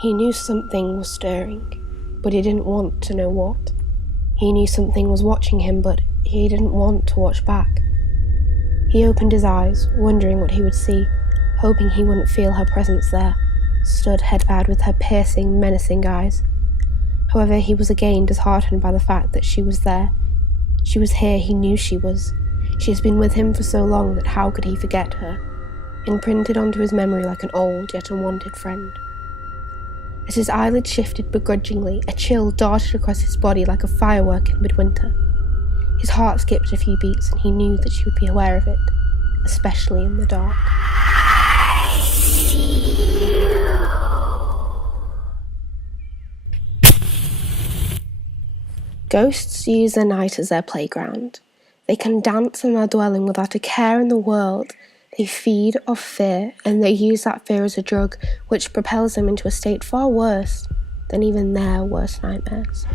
He knew something was stirring, but he didn't want to know what. He knew something was watching him, but he didn't want to watch back. He opened his eyes, wondering what he would see, hoping he wouldn't feel her presence there, stood head bowed with her piercing, menacing eyes. However, he was again disheartened by the fact that she was there. She was here, he knew she was. She has been with him for so long that how could he forget her, imprinted onto his memory like an old yet unwanted friend. As his eyelids shifted begrudgingly, a chill darted across his body like a firework in midwinter. His heart skipped a few beats, and he knew that she would be aware of it, especially in the dark. Ghosts use the night as their playground. They can dance in their dwelling without a care in the world. They feed off fear, and they use that fear as a drug, which propels them into a state far worse than even their worst nightmares.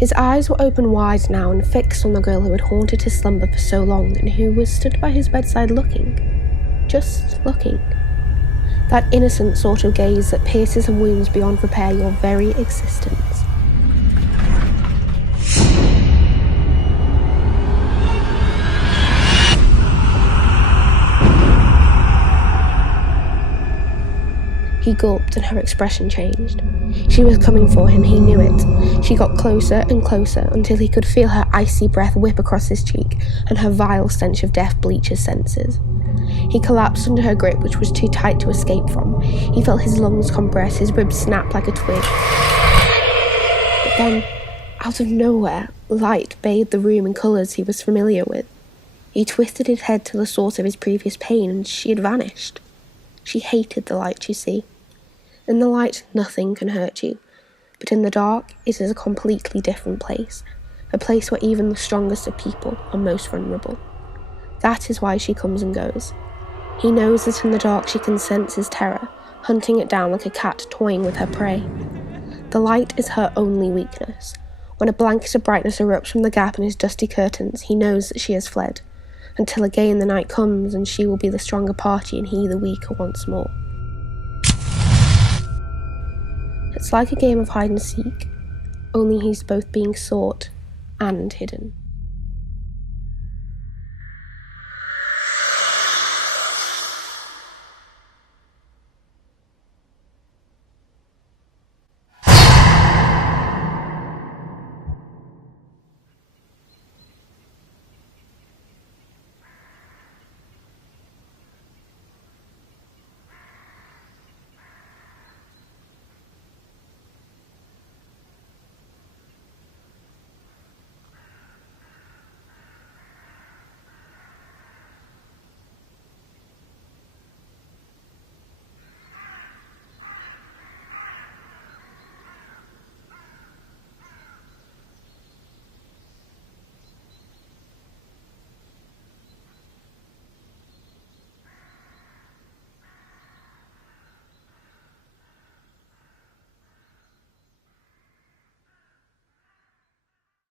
His eyes were open wide now and fixed on the girl who had haunted his slumber for so long and who was stood by his bedside looking. Just looking. That innocent sort of gaze that pierces and wounds beyond repair your very existence. He gulped and her expression changed. She was coming for him, he knew it. She got closer and closer until he could feel her icy breath whip across his cheek and her vile stench of death bleach his senses. He collapsed under her grip, which was too tight to escape from. He felt his lungs compress, his ribs snap like a twig. But then, out of nowhere, light bathed the room in colours he was familiar with. He twisted his head to the source of his previous pain, and she had vanished. She hated the light, you see. In the light, nothing can hurt you. But in the dark, it is a completely different place. A place where even the strongest of people are most vulnerable. That is why she comes and goes. He knows that in the dark she can sense his terror, hunting it down like a cat toying with her prey. The light is her only weakness. When a blanket of brightness erupts from the gap in his dusty curtains, he knows that she has fled. Until again the night comes and she will be the stronger party and he the weaker once more. It's like a game of hide and seek, only he's both being sought and hidden.